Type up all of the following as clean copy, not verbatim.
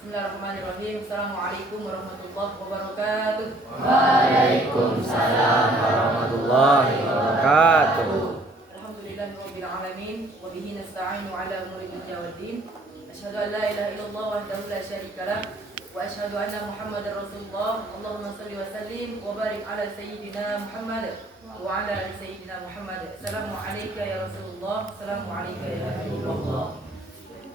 Bismillahirrahmanirrahim. Assalamualaikum warahmatullahi wabarakatuh. Waalaikumsalam warahmatullahi wabarakatuh. Alhamdulillahirabbil alamin wa bihi nasta'inu ala umuri dunya waddin. Asyhadu an la ilaha illallah wahdahu la syarikalah wa asyhadu anna Muhammadar Rasulullah. Allahumma shalli wa sallim wa barik ala sayyidina Muhammad wa ala ali sayyidina Muhammad. Assalamu alayka ya Rasulullah. Assalamu alayka ya Rasulullah.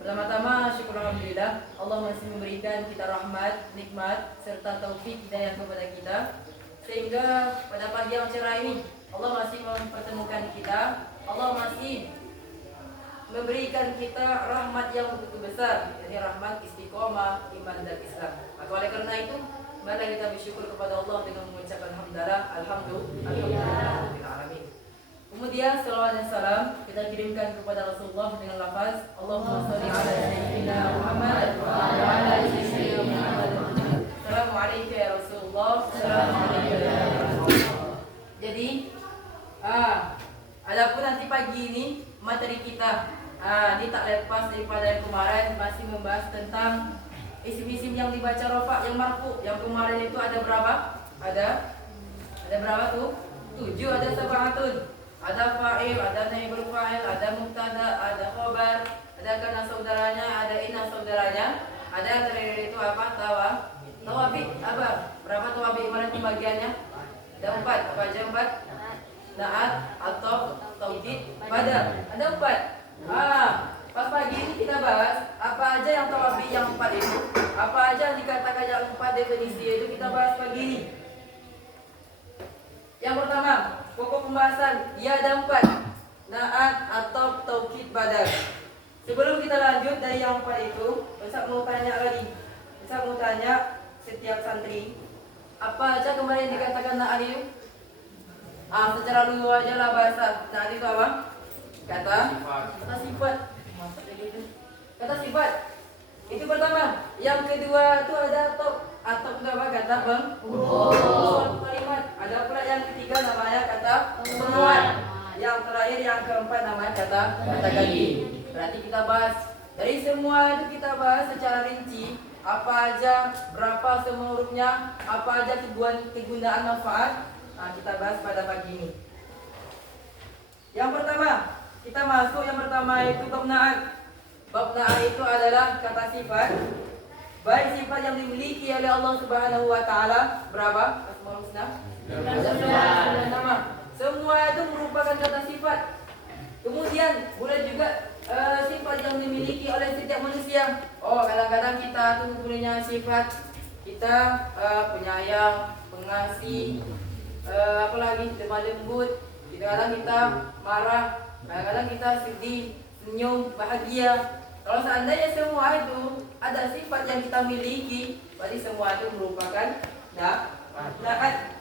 Pertama-tama syukur alhamdulillah Allah masih memberikan kita rahmat, nikmat serta taufik hidayah kepada kita, sehingga pada pagi yang cerah ini Allah masih mempertemukan kita. Allah masih memberikan kita rahmat yang begitu besar, yakni rahmat istiqomah iman dan Islam. Maka oleh karena itu mari kita bersyukur kepada Allah dengan mengucapkan alhamdulillah. Kemudian salawat dan salam kita kirimkan kepada Rasulullah dengan lafaz Allahumma shalli ala sayyidina Muhammad wa ala ali sayyidina Muhammad. Assalamualaikum ya Rasulullah. Assalamualaikum ya Rasulullah. Jadi adapun nanti pagi ini materi kita ini tak lepas daripada yang kemarin, masih membahas tentang isim-isim yang dibaca rafa yang marfu. Yang kemarin itu ada berapa? Ada berapa tuh? 7, ada sabatun. Ada fa'il, ada naibul fa'il, ada mubtada, ada khobar, ada kana saudaranya, ada inna saudaranya. Ada yang terakhir itu apa? Tawabi. Apa? Berapa tawabi kemarin pembagiannya? Ada 4. Apa aja 4? Naat, atau taukid, badal. Ada 4. Pas pagi ini kita bahas apa aja yang tawabi yang 4 itu. Apa aja yang dikatakan yang 4 definisi itu kita bahas pagi ini. Yang pertama, pokok pembahasan, ya ada 4. Naat, atau taukid, badal. Sebelum kita lanjut dari yang 4 itu, Ustaz mau tanya lagi. Ustaz mau tanya setiap santri, apa aja kemarin dikatakan naat itu? Secara dulu aja lah bahasa. Naat itu apa? Kata sifat. Maksudnya gitu. Kata sifat. Itu pertama. Yang kedua itu ada atau apa? Kata suatu kalimat. Ada pula yang ketiga namanya kata semua. Yang terakhir yang keempat namanya kata ganti. Berarti kita bahas dari semua itu kita bahas secara rinci apa aja, berapa semua hurufnya, apa aja kegunaan manfaat. Kita bahas pada pagi ini. Yang pertama, kita masuk yang pertama itu bab naat. Bab naat itu adalah kata sifat. Baik sifat yang dimiliki oleh Allah Subhanahu wa taala, berapa? Asmaul Husna. Nama. Semua itu merupakan kata sifat. Kemudian boleh juga sifat yang dimiliki oleh setiap manusia. Kadang-kadang kita tuh punya sifat kita penyayang, pengasih, apalagi lemah lembut. Kadang-kadang kita marah, kadang-kadang kita sedih, senyum, bahagia. Kalau seandainya semua itu ada sifat yang kita miliki, berarti semua itu merupakan naat.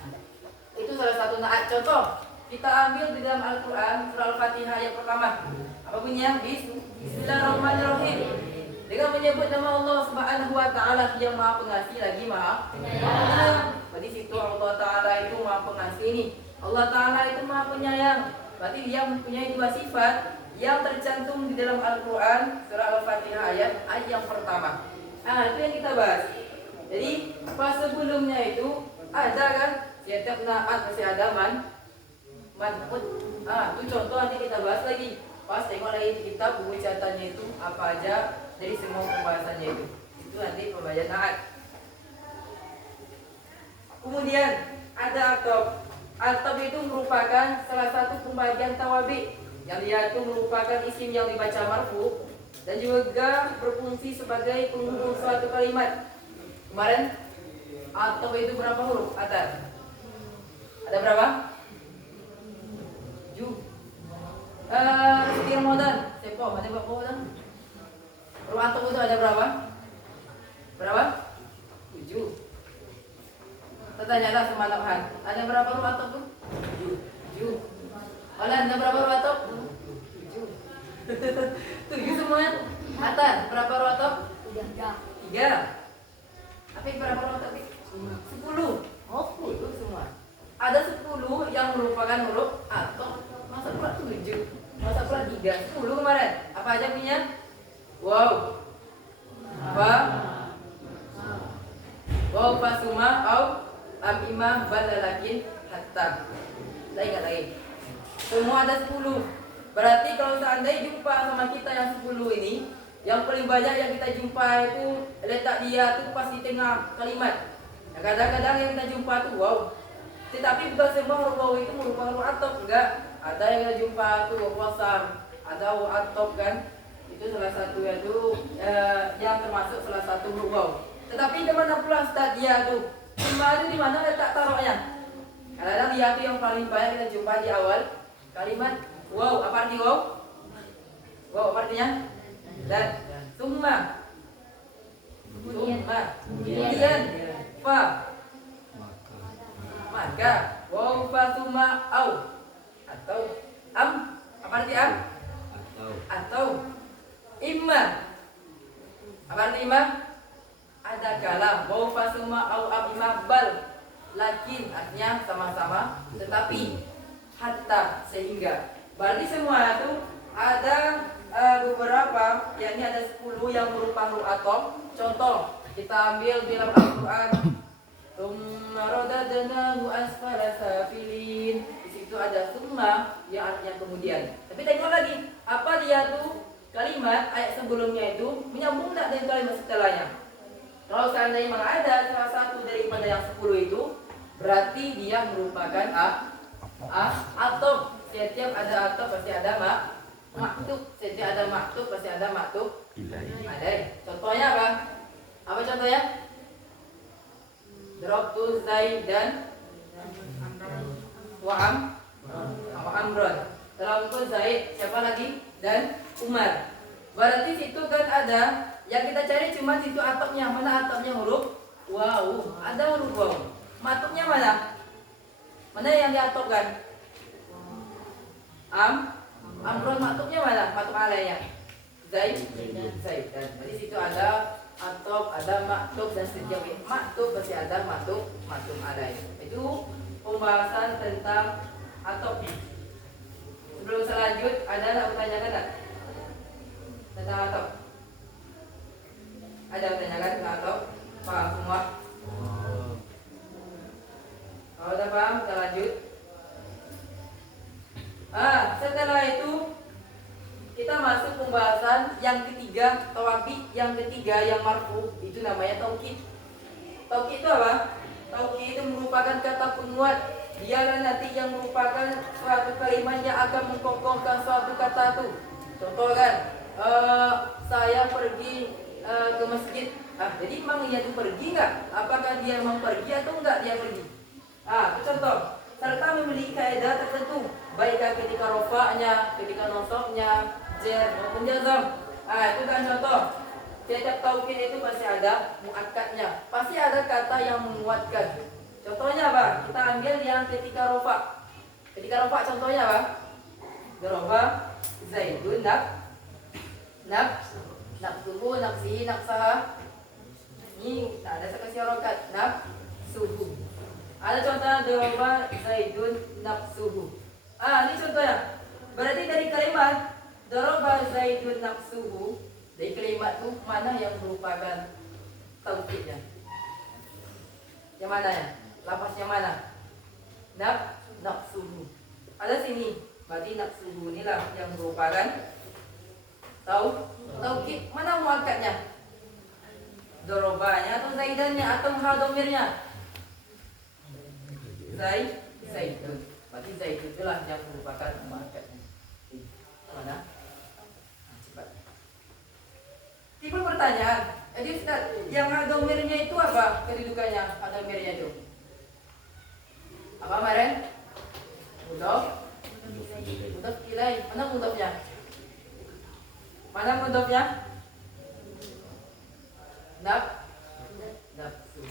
Itu salah satu naat. Contoh, kita ambil di dalam Al-Quran surah Al-Fatihah yang pertama. Apa bunyinya? Bismillahirrahmanirrahim. Dengan menyebut nama Allah Subhanahu wa taala yang Maha Pengasih lagi Maha Penyayang. Berarti situ Allah taala itu Maha Pengasih nih. Allah taala itu Maha Penyayang. Berarti dia mempunyai 2 sifat yang tercantum di dalam Al-Quran surah Al-Fatihah ayat yang pertama. Itu yang kita bahas. Jadi pas sebelumnya itu ada kan setiap naat masih ada manput. Itu contoh nanti kita bahas lagi. Pas tengok lagi di kitab buku catatannya itu apa aja dari semua pembahasannya itu. Itu nanti pembahasan naat. Kemudian ada atop. Atop itu merupakan salah satu pembagian tawabi yang dia itu merupakan isim yang dibaca marfu dan juga berfungsi sebagai penghubung suatu kalimat. Kemarin atop itu berapa huruf? Ada berapa? 7. Sekian Ramadan. Siapa? Mana Bapak Ramadan? Huruf atop itu ada berapa? Berapa? 7. Tanyalah semalam ada berapa huruf atop tuh? 7. Ada berapa huruf atop? 7 semuanya. Atan, berapa huruf atop? 3. Tapi berapa huruf atop? 10. 10 semua. Ada 10 yang merupakan huruf atop. Masa pula 7? Masa pula 3? 10 kemarin. Apa aja punya? Wow. Apa? Waw fasuma au am imah bal lakin hatta. Saya ingat lagi. Semua ada 10. Berarti kalau seandainya jumpa sama kita yang 10 ini, yang paling banyak yang kita jumpa itu letak dia tuh pas di tengah kalimat. Nah, kadang-kadang yang kita jumpa tuh wow. Tetapi bukan semua huruf wow itu merupakan huruf atop, enggak. Ada yang kita jumpa tuh wasam, ada huruf atop kan. Itu salah satu yaitu yang termasuk salah satu huruf wow. Tetapi di mana pula start dia tuh? Kembali di mana letak taruhnya? Kadang-kadang dia tuh yang paling banyak kita jumpa di awal kalimat wow. Apa arti wow? Wow apa artinya? Dan summa. Kemudian fa. Maka wow fa summa au atau am. Apa arti am? Atau imma. Apa arti imma? Ada kalam wow fa summa au am imma bal. Lakin artinya sama-sama, tetapi hatta sehingga. Berarti semua itu ada beberapa, yakni ada 10 yang berupa huruf atop. Contoh, kita ambil di dalam Al-Quran. Tsumma radadnahu asfala safilin. Di situ ada summa yang artinya kemudian. Tapi tengok lagi, apa dia tuh kalimat ayat sebelumnya itu menyambung tak dengan kalimat setelahnya? Kalau seandainya memang ada salah satu daripada yang 10 itu, berarti dia merupakan atop. Setiap ada atop pasti ada maktub. Setiap ada maktub pasti ada maktub ilaih. Contohnya apa? Apa contohnya? Darabtu Zaidan wa Amron. Dalam itu Zaid, siapa lagi? Dan Umar. Berarti situ kan ada yang kita cari cuma situ atopnya. Mana atopnya huruf wow? Ada huruf wow. Maktubnya mana? Mana yang diatopkan? Amron maktubnya mana? Maktub alainya. Zaid. Dan di situ ada atop, ada maktub dan setiap maktub pasti ada maktub alai. Itu pembahasan tentang atop. Sebelum selanjut, ada nak bertanyakan tak? Tentang atop? Ada bertanyakan tentang atop? Paham semua? Kalau udah paham, kita lanjut. Setelah itu kita masuk pembahasan yang ketiga, tawabi yang ketiga yang marfu, itu namanya taukid. Taukid itu apa? Taukid itu merupakan kata penguat. Dialah nanti yang merupakan suatu kalimat yang akan mengkokohkan suatu kata itu. Contoh kan, saya pergi ke masjid. Jadi memang dia itu pergi nggak? Apakah dia memang pergi atau enggak dia pergi? Itu contoh. Serta memiliki kaidah tertentu, baik ketika rofa'nya, ketika nasabnya, jar maupun jazam. Itu kan contoh. Setiap taukid itu pasti ada muakkadnya. Pasti ada kata yang menguatkan. Contohnya apa? Kita ambil yang ketika rofa. Ketika rofa contohnya apa? Daraba Zaidun nafsuhu nafsihi nafsaha. Ini ada sekali harokat nafsuhu. Ada contohnya daraba Zaidun nafsuhu. Ini contohnya. Berarti dari kalimat daraba Zaidun nafsuhu, dari kalimat itu mana yang merupakan taukidnya? Yang mana ya? Lapasnya mana? Nafsuhu. Ada sini. Berarti nafsuhu inilah yang merupakan taukid. Mana muakkadnya? Dorobanya atau zaidannya atau hadomirnya? Zaidun. Berarti zaidun itulah yang merupakan muakkadnya. Mana? Cepat. Timbul pertanyaan. Jadi Ustaz, yang hadomirnya itu apa kedudukannya? Hadomirnya itu apa kemarin? Mudhof ilaih. Mana mudhofnya? Mana mudhofnya? Nafsu.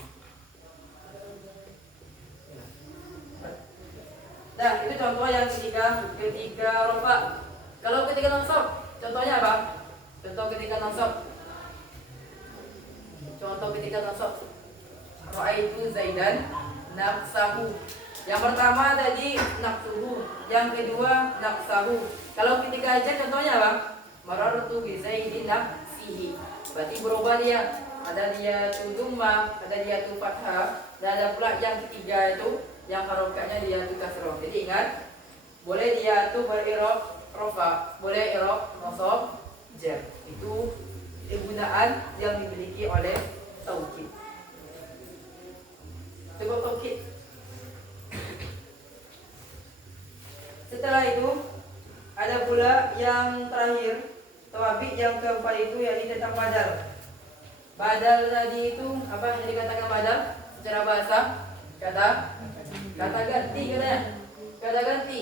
Nah, itu contoh yang ketika rofa. Kalau ketika nasab, contohnya apa? Contoh ketika nasab. Ra'aitu Zaidan nafsahu. Yang pertama tadi nafsuhu, yang kedua nafsahu. Kalau ketika aja contohnya apa? Marartu bi Zaidin nafsihi. Berarti berubah dia. ada dia tu dhammah, ada dia tu fathah, dan ada pula yang ketiga itu yang harokatnya dia tu kasroh. Jadi ingat, boleh dia tu berirab rofa, boleh irab nasab, jar. Itu kegunaan yang dimiliki oleh taukid. Cukup taukid. Setelah itu ada pula yang terakhir, tawabik yang keempat itu yakni tentang badal. Badal tadi itu apa yang dikatakan badal secara bahasa? Kata ganti katanya. Kata ganti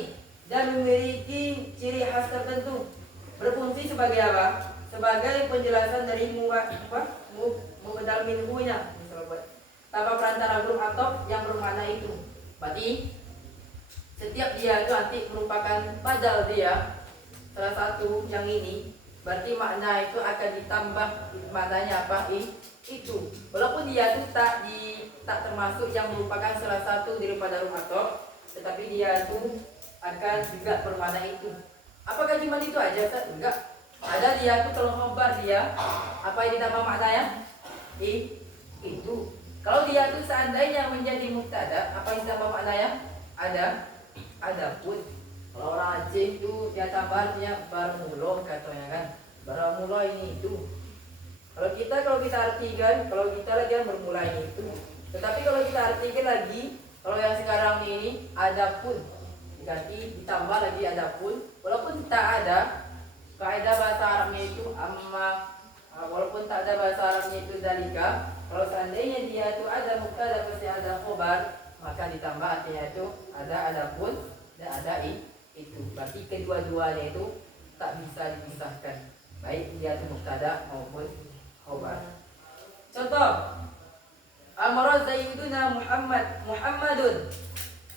dan memiliki ciri khas tertentu. Berfungsi sebagai apa? Sebagai penjelasan dari mubdal minhunya, misalnya tanpa perantara huruf atop yang bermakna itu. Berarti setiap dia itu nanti merupakan badal dia salah satu yang ini, berarti makna itu akan ditambah maknanya apa? Itu. Walaupun dia itu tak termasuk yang merupakan salah satu daripada huruf atop, tetapi dia itu akan juga bermakna itu. Apakah cuma itu aja? Enggak. Ada dia itu kalau khobar dia apa yang ditambah maknanya? Itu. Kalau dia itu seandainya menjadi mubtada, apa yang ditambah maknanya? Adapun. Kalau orang Aceh itu dia tambahnya barmulo katanya kan. Barmulo ini itu. Kalau kita artikan, kalau kita lagi yang bermula ini itu. Tetapi kalau kita artikan lagi, kalau yang sekarang ini adapun diganti ditambah lagi adapun, walaupun tak ada kaidah bahasa Arabnya itu amma, walaupun tak ada bahasa Arabnya itu dalika, kalau seandainya dia itu ada mubtada pasti ada khobar, maka ditambah artinya itu ada adapun dan ada itu. Berarti kedua-duanya itu tak bisa dipisahkan, baik dia itu mubtada maupun khobar. Contoh, amara Zaiduna Muhammadun.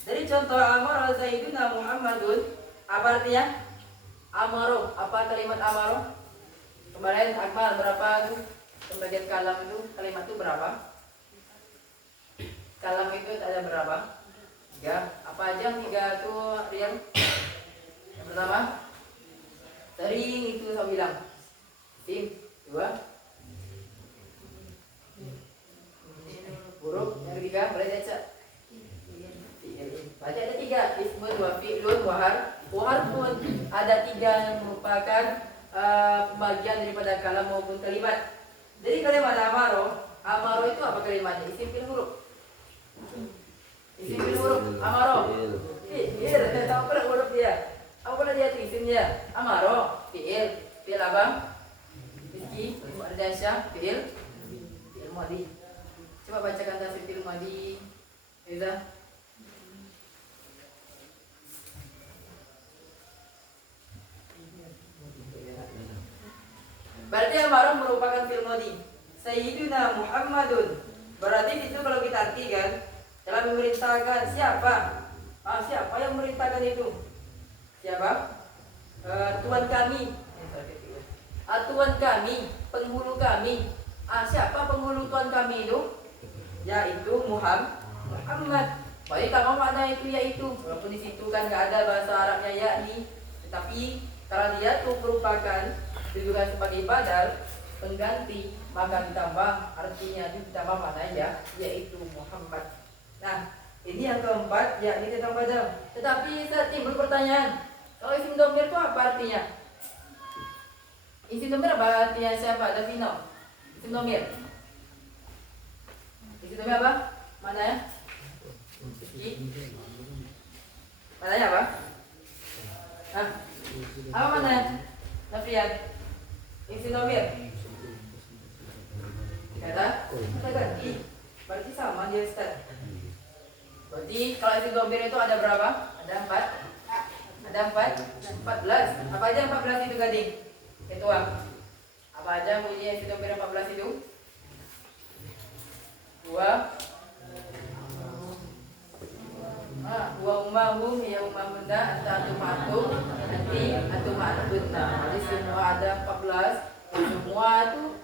Dari contoh amara Zaiduna Muhammadun, apa artinya? Amaro, apa kalimat amaro? Kemarin Akmal berapa tuh? Pembagian kalam itu kalimat itu berapa? Kalam itu ada berapa? 3. Apa aja yang 3 itu Rian? Yang pertama, sering itu saya bilang. Tim 2. Huruf yang ketiga boleh baca. Baca ada 3, ismun wa fi'lun wa harfun. Ada 3 yang merupakan pembagian daripada kalam maupun kalimat. Jadi kalimat amaro itu apa kalimatnya? Isim fi'il huruf. Isim fi'il huruf amaro. Fi'il. Apa pula huruf dia? Apa pula dia itu isimnya? Amaro, fi'il. Fi'il apa? Rizki, Ardasyah, fi'il madhi. Coba bacakan tafsir fi'il madhi. Reza. Berarti amaro merupakan fi'il madhi. Sayyiduna Muhammadun. Berarti itu kalau kita artikan telah memerintahkan siapa? Siapa yang memerintahkan itu? Siapa? Tuan kami. Tuan kami, penghulu kami. Siapa penghulu tuan kami itu? Yaitu Muhammad. Baik, kalau makna itu yaitu, walaupun di situ kan nggak ada bahasa Arabnya yakni, tetapi karena dia itu merupakan juga sebagai badal pengganti, maka ditambah artinya ditambah maknanya yaitu Muhammad. Nah, ini yang keempat yakni tentang badal. Tetapi saat timbul pertanyaan, kalau isim dhamir itu apa artinya? Isim dhamir apa artinya? Siapa? Ada final. Isim dhamir. Isim dhamir apa? Maknanya? Maknanya apa? Apa maknanya? Nafrian. Isim dhamir. Kata ganti. Berarti sama dia Ustaz. Berarti kalau isim dhamir itu ada berapa? Ada 4. Ada 14. Apa aja 14 itu gading? Ketua. Apa aja bunyi isim dhamir 14 itu? 2 ummahum ya ummahunna antum nanti antum ma'tudna. Jadi semua ada 14. Semua itu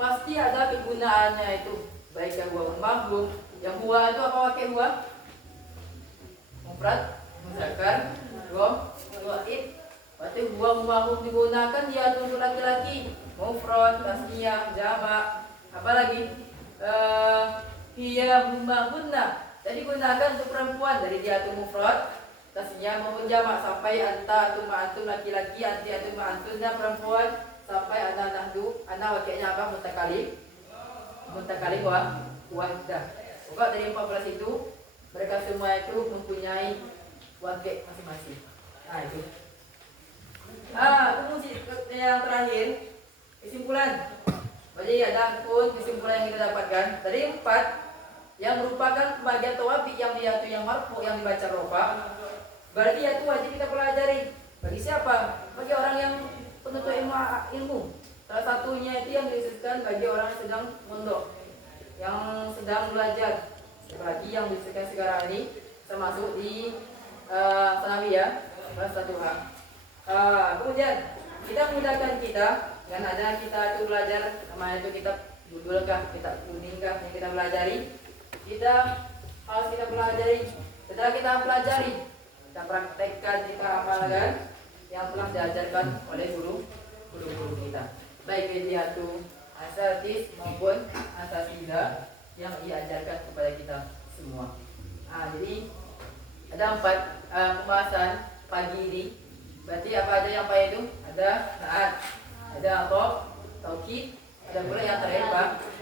pasti ada kegunaannya itu. Baik yang huwa ummahum, yang huwa itu apa wakil huwa? Mufrad, muzakkar, dhaif. Berarti huwa ummahum digunakan dia untuk laki-laki. Mufrad, tasniyah, jamak. Apalagi hiya huma hunna. Jadi gunakan untuk perempuan dari diatu mufrad tasnya maupun jamak sampai anta antum antum laki-laki anti antum antunnya perempuan sampai ana nahdu ana wakilnya apa mutakalim wahdah. Pokok dari 14 itu mereka semua itu mempunyai wakil masing-masing. Nah itu. Kemudian yang terakhir kesimpulan. Jadi ada pun kesimpulan yang kita dapatkan dari 4 yang merupakan bagian tawabi yang dia itu yang marfu yang dibaca rofa. Berarti itu wajib kita pelajari. Bagi siapa? Bagi orang yang penuntut ilmu. Salah satunya itu yang disebutkan bagi orang yang sedang mondok, yang sedang belajar. Bagi yang disebutkan sekarang ini termasuk di sanawiyah kelas 1A. Kemudian kita mudahkan kita dengan ada kita itu belajar namanya itu kitab judulkah, kitab kuningkah yang kita pelajari. Kita harus kita pelajari. Setelah kita pelajari, kita praktekkan, kita amalkan yang telah diajarkan oleh guru kita. Baik itu asatis maupun asatidah yang diajarkan kepada kita semua. Jadi ada 4 pembahasan pagi ini. Berarti apa aja yang pagi itu? Ada naat, ada atop, taukid, ada pula yang terakhir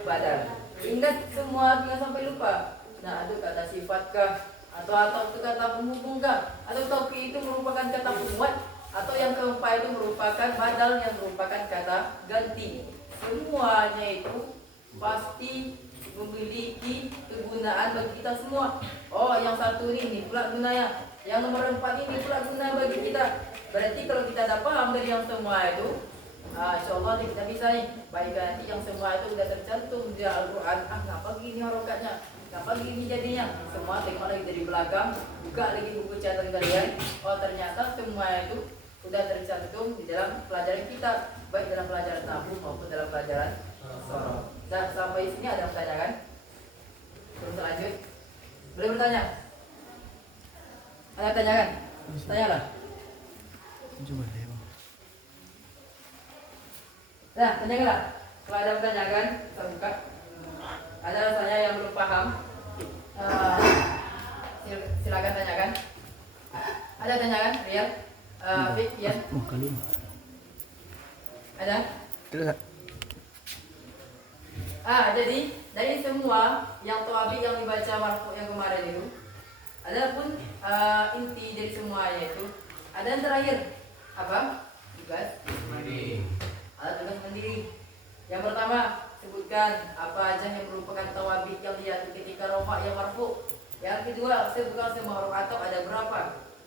badal. Ingat semua, jangan sampai lupa. Nah, itu kata sifatkah atau itu kata penghubungkah atau taukid itu merupakan kata penguat atau yang keempat itu merupakan badal yang merupakan kata ganti. Semuanya itu pasti memiliki kegunaan bagi kita semua. Oh, yang satu ini pula gunanya. Yang nomor 4 ini pula guna bagi kita. Berarti kalau kita dah paham dari yang semua itu, insyaAllah kita bisa nih. Baik nanti yang semua itu sudah tercantum di Al-Quran. Ngapa gini harokatnya? Ngapa gini jadinya? Semua tengok lagi dari belakang, buka lagi buku catatan kalian. Oh, ternyata semua itu sudah tercantum di dalam pelajaran kita, baik dalam pelajaran nahwu maupun dalam pelajaran sorof. Dan sampai sini ada pertanyaan? Terus lanjut. Boleh bertanya? Ada pertanyaan? Tanyalah. Nah, tanyakanlah. Kalau ada pertanyaan, kita buka. Ada rasanya yang belum paham, silakan tanyakan. Ada tanyakan, Rian? Fik, Ian? Ada? Jadi dari semua yang tawabi yang dibaca marfu yang kemarin itu, ada pun inti dari semuanya itu, ada yang terakhir apa? Tugas mandiri. Ada tugas mandiri. Yang pertama sebutkan apa aja yang merupakan tawabi yang dia ketika rofa yang marfu. Yang kedua sebutkan semua huruf atau ada berapa.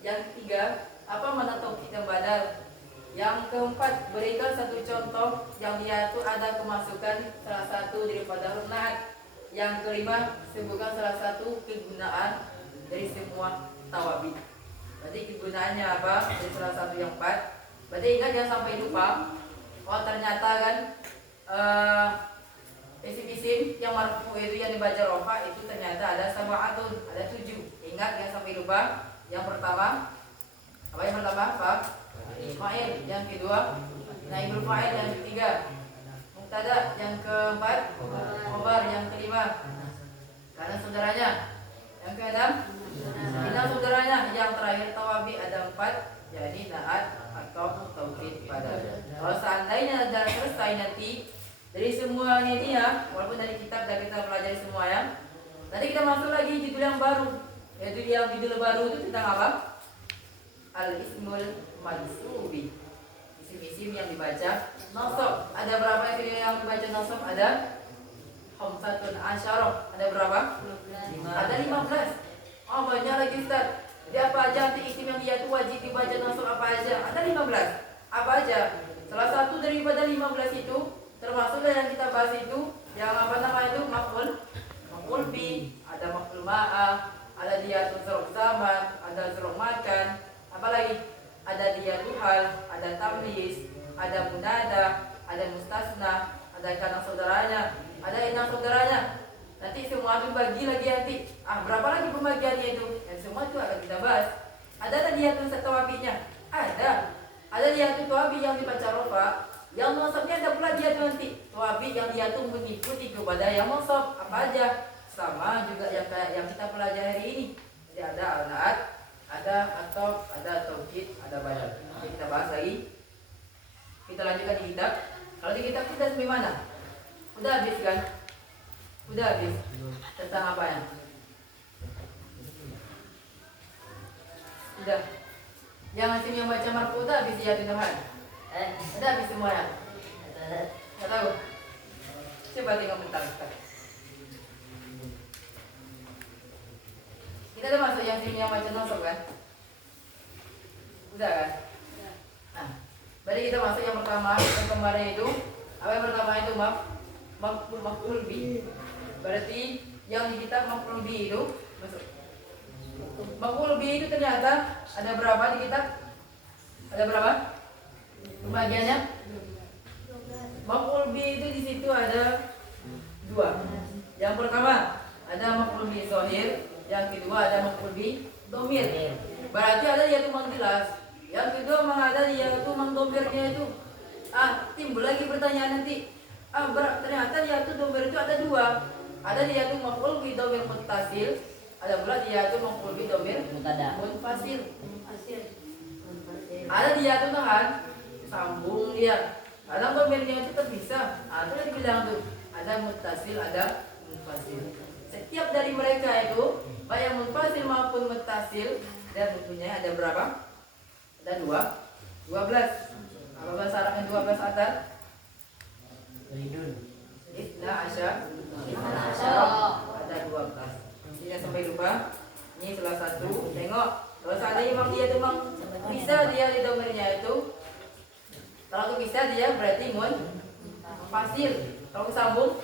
Yang ketiga apa mana taukid dan badal. Yang keempat, berikan satu contoh yang dia itu ada kemasukan salah satu daripada huruf naat. Yang kelima, sebutkan salah satu kegunaan dari semua tawabi. Berarti kegunaannya apa? Dari salah satu yang 4. Berarti ingat jangan sampai lupa. Oh ternyata kan isim-isim yang marfu itu yang dibaca rofa itu ternyata ada sab'atun, ada 7. Ingat jangan sampai lupa. Yang pertama, apa yang pertama? Fa'il, yang kedua naibul fa'il, yang ketiga mubtada, yang keempat khabar, yang kelima karena saudaranya, yang keenam inna saudaranya, yang terakhir tawabi ada 4, jadi naat atau taukid pada. Kalau seandainya sudah selesai nanti dari semuanya ini ya, walaupun dari kitab dan kita pelajari semua ya, nanti kita masuk lagi judul yang baru, yaitu yang judul baru itu tentang apa? Al-ismul mansubi, isim-isim yang dibaca nasab. Ada berapa isim yang dibaca nasab? Ada khamsatun asyarah. Ada berapa? 15. Ada 15. Oh banyak lagi Ustaz. Jadi apa aja nanti isim yang dia itu wajib dibaca nasab apa aja? Ada 15. Apa aja? Salah satu daripada 15 itu termasuk yang kita bahas itu yang apa namanya itu maf'ul bi, ada maf'ul ma'ah, ada dia zarf zaman, ada zarf makan. Apalagi ada dia hal, ada tamyiz, ada munada, ada mustasna, ada kana saudaranya, ada inna saudaranya. Nanti semua itu bagi lagi nanti. Berapa lagi pembagiannya itu? Dan semua itu akan kita bahas. Ada tadi yang tawabinya? Ada dia itu tawabi yang dibaca rofa. Yang nasabnya ada pula dia tuh nanti toabik yang dia tuh mengikuti kepada yang nasab apa aja, sama juga yang kayak yang kita pelajari hari ini. Jadi ada al-naat, ada atau ada taukid, ada badal. Jadi kita bahas lagi. Kita lanjutkan di kitab. Kalau di kitab kita sampai mana? Udah habis kan? Udah habis. Tentang apa ya? Udah. Yang asing yang baca marfu udah habis ya Tuhan. Udah habis semua ya? Nggak tahu. Coba tengok bentar. Kita udah masuk yang sini yang baca nasab kan? Udah kan? Nah, berarti kita masuk yang pertama yang kemarin itu. Apa yang pertama itu maf'ul bi. Berarti yang di kitab maf'ul bi itu masuk. Maf'ul bi itu ternyata ada berapa di kitab? Ada berapa? Pembagiannya? Maf'ul bi itu di situ ada 2. Yang pertama ada maf'ul bi zahir, yang kedua ada maf'ul bi dhamir. Berarti ada yaitu mang jelas. Yang kedua mang ada yaitu mang dhamirnya itu. Timbul lagi pertanyaan nanti. Ternyata yaitu dhamir itu ada 2. Ada yaitu maf'ul bi dhamir muttasil, ada pula yaitu maf'ul bi dhamir munfasil. Ada dia tuh kan sambung dia. Ada dhamirnya itu terpisah. Itu yang dibilang tuh ada muttasil, ada munfasil. Setiap dari mereka itu baik yang munfasil maupun muttasil dan mempunyai ada berapa? Ada 12. Apa bahasa Arabnya 12 atar? Isna asyar. Ada 12. Tidak sampai lupa. Ini salah satu. Tengok. Kalau seandainya memang dia tuh bisa dia di domirnya itu. Kalau bisa dia berarti munfasil. Kalau sambung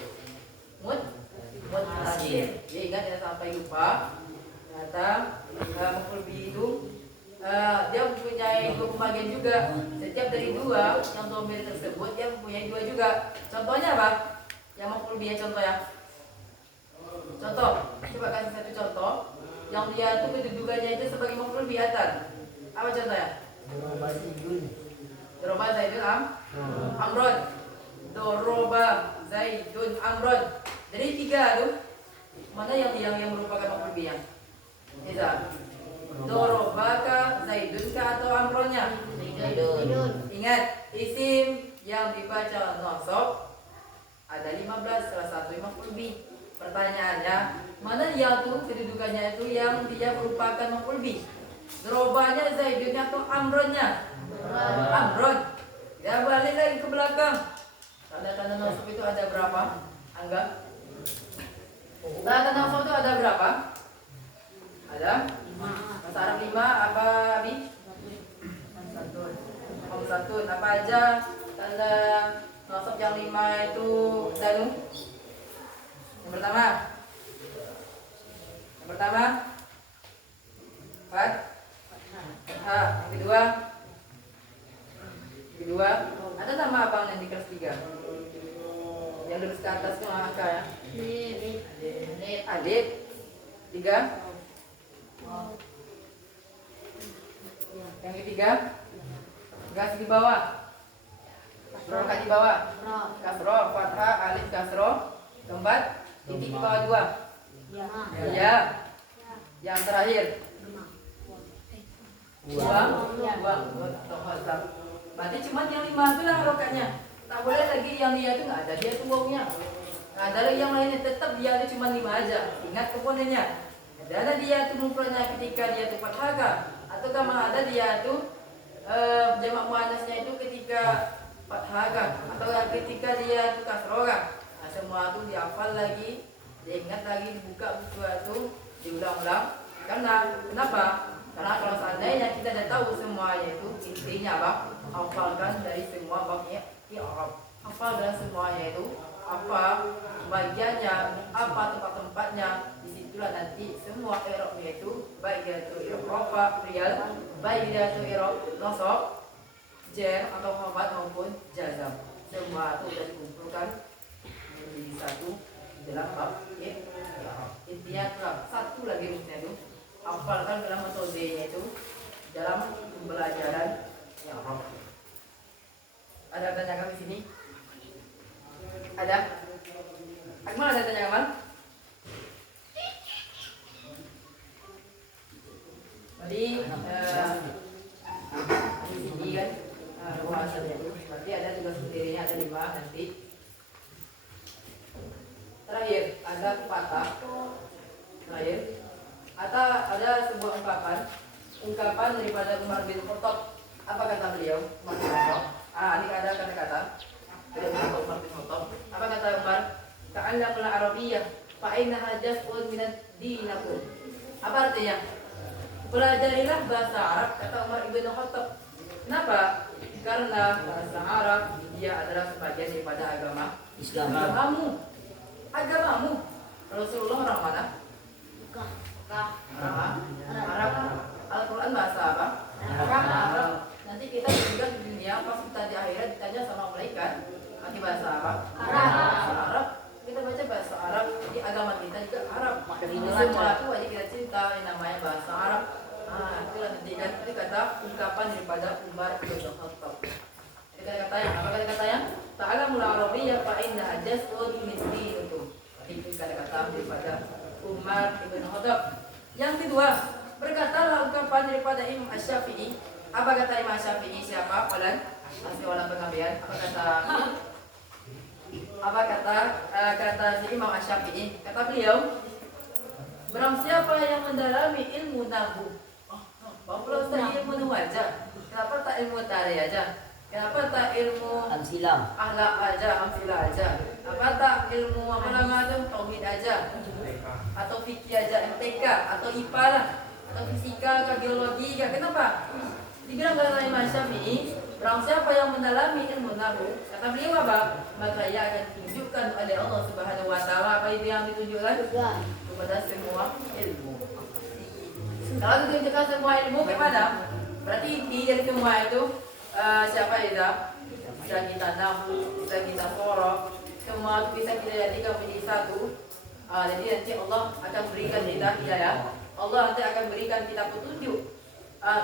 munfasil. Jadi ingat jangan sampai lupa. Ternyata maf'ul bi itu dia mempunyai 2 pembagian juga. Setiap dari 2 yang dhamir tersebut dia mempunyai 2 juga. Contohnya apa? Yang maf'ul bi contohnya. Contoh, coba kasih satu contoh yang dia itu kedudukannya itu sebagai maf'ul bi atar. Apa contohnya? Doroba Zaidun Amron. Doroba Zaidun Amron. Dari 3 tuh mana yang merupakan maf'ul bi yang? Iza. Dorobaka Zaidunkah atau Amronnya? Ingat, isim yang dibaca nasab ada 15, salah satu maf'ul bi. Pertanyaannya, mana yang tuh kedudukannya itu yang dia merupakan maf'ul bi? Dorobanya Zaidunnya atau Amronnya? Amron. Ya balik lagi ke belakang. Tanda-tanda nasab itu ada berapa? Anggap. Tanda nasab itu ada berapa? Ada? Bahasa Arab 5 apa Abi? Satu. Apa aja tanda nasab yang 5 itu Danu? Yang pertama Yang kedua ada nama abang yang di kelas 3 yang lurus ke atas itu apa ya? Adit 3. Yang ketiga gas di bawah, rokat di bawah, kasro, fathah, alif kasro. Keempat titik di bawah 2. Ya. Yang terakhir buang. Berarti cuma yang 5 itu lah rokatnya. Tak boleh lagi yang dia itu nggak ada, dia itu wawnya. Nggak ada lagi yang lainnya, tetap dia itu cuma 5 aja. Ingat komponennya. Ada dia itu mufradnya ketika dia itu fathah, atau kama ada dia itu jamak muannasnya itu ketika fathah, atau ketika dia itu kasroh. Nah, semua itu dihafal lagi, diingat lagi, dibuka buku itu, diulang-ulang. Kenapa? Karena kalau seandainya kita sudah tahu semuanya itu intinya apa? Hafalkan dari semua babnya i'rab. Hafal dari semuanya itu apa bagiannya, apa tempat-tempatnya. Disitulah nanti semua i'rabnya itu baik itu i'rab rafa, riyal, baik itu i'rab nasab, jar atau khabar maupun jazam. Semua itu sudah dikumpulkan menjadi satu dalam bab i'rab. Intinya itulah satu lagi rumusnya itu. Hafalkan dalam metodenya itu dalam pembelajaran i'rab. Ada pertanyaan kami sini? Sini kan pembahasannya itu. Berarti ada tugas materinya ada 5 nanti. Terakhir ada pepatah. Terakhir ada sebuah ungkapan daripada Umar bin Khattab. Apa kata beliau? Umar bin Khattab. Ini ada kata-kata dari Umar bin Khattab. Apa kata Umar? Ta'allamul Arabiyyah fa innaha jaz'un minad dinakum. Apa artinya? Pelajarilah bahasa Arab, kata Umar bin Khattab. Kenapa? Karena bahasa Arab dia adalah sebagian daripada agama Islam. Agamamu. Rasulullah orang mana? Arab. Al-Quran bahasa apa? Arab. Nanti kita juga di dunia pas kita di akhirat ditanya sama malaikat, pakai bahasa apa? Arab. Kita baca bahasa Arab. Jadi agama kita juga Arab. Semua itu wajib kita cinta yang namanya bahasa Arab. Itulah nanti kan itu kata ungkapan daripada Umar bin Khattab. Kata-katanya apa kata-katanya? Ta'allamul Arabiyyah fa innaha jaz'un min dinikum. Itu kata-kata daripada Umar bin Khattab. Yang kedua, berkatalah ungkapan daripada Imam Asy-Syafi'i. Apa kata Imam Asy-Syafi'i? Siapa? Walan pengambilan. Apa kata si Imam Asy-Syafi'i? Kata beliau, barang siapa yang mendalami ilmu nahwu. Kalau Ustaz ilmu nahwu aja, kenapa tak ilmu tarikh aja? Kenapa tak ilmu akhlak aja, amsilah aja? Apa tak ilmu apa nama tu? Tauhid aja? Atau fikih aja, MTK atau IPA lah, atau fisika, geologi, kenapa? Dibilang kata Imam Syafi'i, barang siapa yang mendalami ilmu nahwu, kata beliau apa? Maka ia akan tunjukkan oleh Allah Subhanahu Wa Taala. Apa itu yang ditunjukkan? Kepada semua ilmu. Kalau ditunjukkan semua ilmu, bagaimana? Berarti inti dari semua itu siapa itu? Bisa kita nahwu, bisa kita sorok, semua itu bisa kita jadikan menjadi satu. Jadi nanti Allah akan berikan kita hidayah. Allah nanti akan berikan kita petunjuk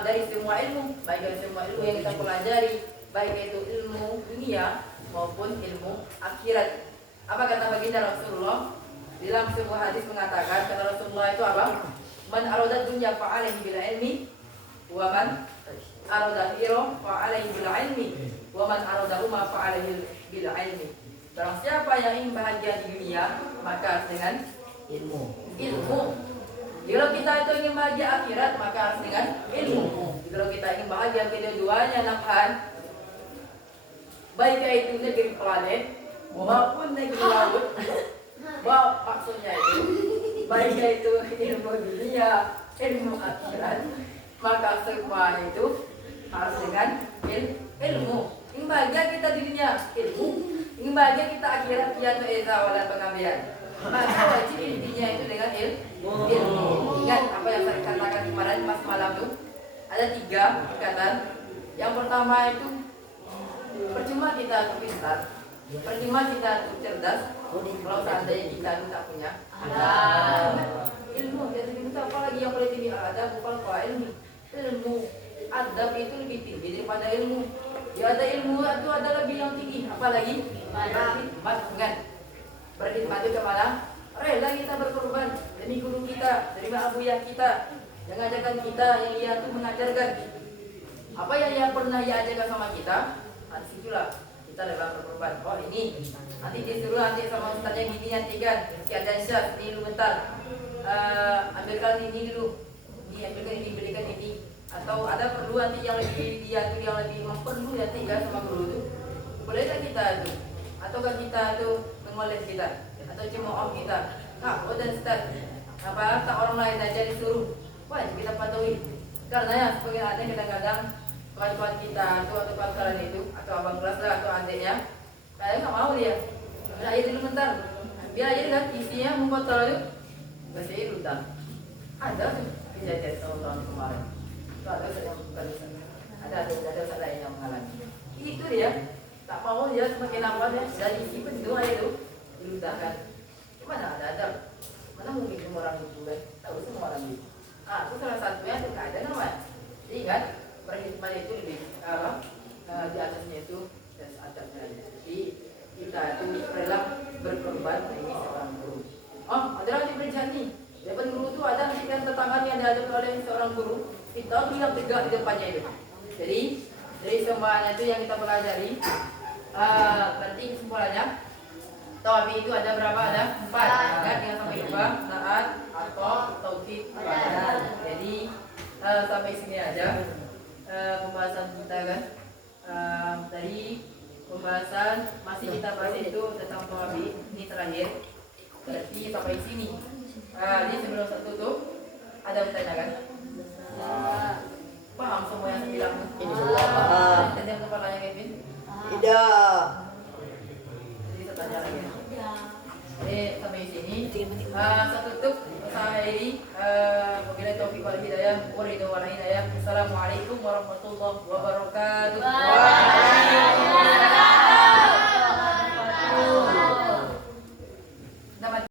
dari semua ilmu, baik dari semua ilmu yang kita pelajari, baik itu ilmu dunia maupun ilmu akhirat. Apa kata baginda Rasulullah? Dalam sebuah hadis mengatakan, kata Rasulullah itu apa? Man arada dunya fa alaihi bil ilmi wa man arada hiro fa alaihi bil ilmi wa man arada umma fa alaihi bil ilmi. Barang siapa yang ingin bahagia di dunia, maka dengan ilmu. Kalau kita itu ingin bahagia akhirat, maka harus dengan ilmu. Kalau kita ingin bahagia kedua-duanya nafhan, baik itu negeri planet maupun negeri laut, maksudnya itu baik itu ilmu dunia, ilmu akhirat, maka semua itu harus dengan ilmu. Ingin bahagia kita di dunia, ilmu. Ingin bahagia kita akhirat, yaitu eza wala pengambilan. Maka wajib intinya itu dengan ilmu. Ingat apa yang saya katakan kemarin pas malam itu? Ada 3 tingkatan. Yang pertama itu percuma kita untuk pintar, percuma kita untuk cerdas, kalau seandainya kita itu tak punya ilmu. Jadi kita apalagi yang boleh tinggi adab bukan ilmu. Adab itu lebih tinggi daripada ilmu. Ya ada ilmu itu ada lebih yang tinggi, apalagi berkhidmat. Berkhidmat itu kemana? Rela kita berkorban demi guru kita, demi abuyah kita, yang ajarkan kita, yang dia itu mengajarkan apa yang dia pernah dia ajarkan sama kita. Disitulah kita rela berkorban. Oh ini nanti disuruh nanti sama ustaznya gini nanti kan, si Adansyah ini dulu bentar, ambilkan ini dulu, diambilkan ini, berikan ini. Atau ada perlu nanti yang lebih dia tuh yang lebih memperlu nanti kan sama guru itu, bolehkah kita itu? Ataukah kita itu mengoles kita? Atau cuma kita? Dan Ustaz, apa tak orang lain aja disuruh? Wajib kita patuhi. Karena ya sebagai ada kadang-kadang kawan-kawan kita atau kawan kalian itu atau abang kelas lah atau adiknya, kalian nggak mau dia. Ambil air dulu bentar. Biar aja kan isinya membotol itu. Bahasa itu tak. Ada tuh kejadian tahun-tahun kemarin. Ada yang bukan ada lain yang mengalami. Itu dia. Tak mau dia semakin apa dia dari isi penuh air itu diludahkan. Mana ada? Mana mungkin semua orang itu kan? Tahu semua orang itu. Itu salah satunya itu nggak ada namanya. Ingat berkhidmat itu lebih di atasnya itu dan atasnya. Jadi kita itu rela berkorban demi seorang guru. Ada lagi berjanji. Depan guru itu ada nanti kan tetangganya ada oleh seorang guru. kita harus yang tegak di depannya itu. Jadi dari semuanya itu yang kita pelajari, berarti kesimpulannya tauhid itu ada berapa? Ada 4. Kan yang sampai lupa naat atau tauhid badal. Jadi sampai sini aja pembahasan kita kan. Dari pembahasan masih kita bahas itu tentang tauhid ini terakhir. Berarti sampai sini. Jadi sebelum saya tutup ada pertanyaan kan? Paham semua yang saya bilang? Insyaallah paham. Ada yang kepalanya Kevin? Tidak. Jadi saya tanya lagi. Jadi sampai sini. Saya tutup. Saya akhiri. Wabillahi taufiq wal hidayah. Waridhu wal hidayah. Assalamualaikum warahmatullahi wabarakatuh.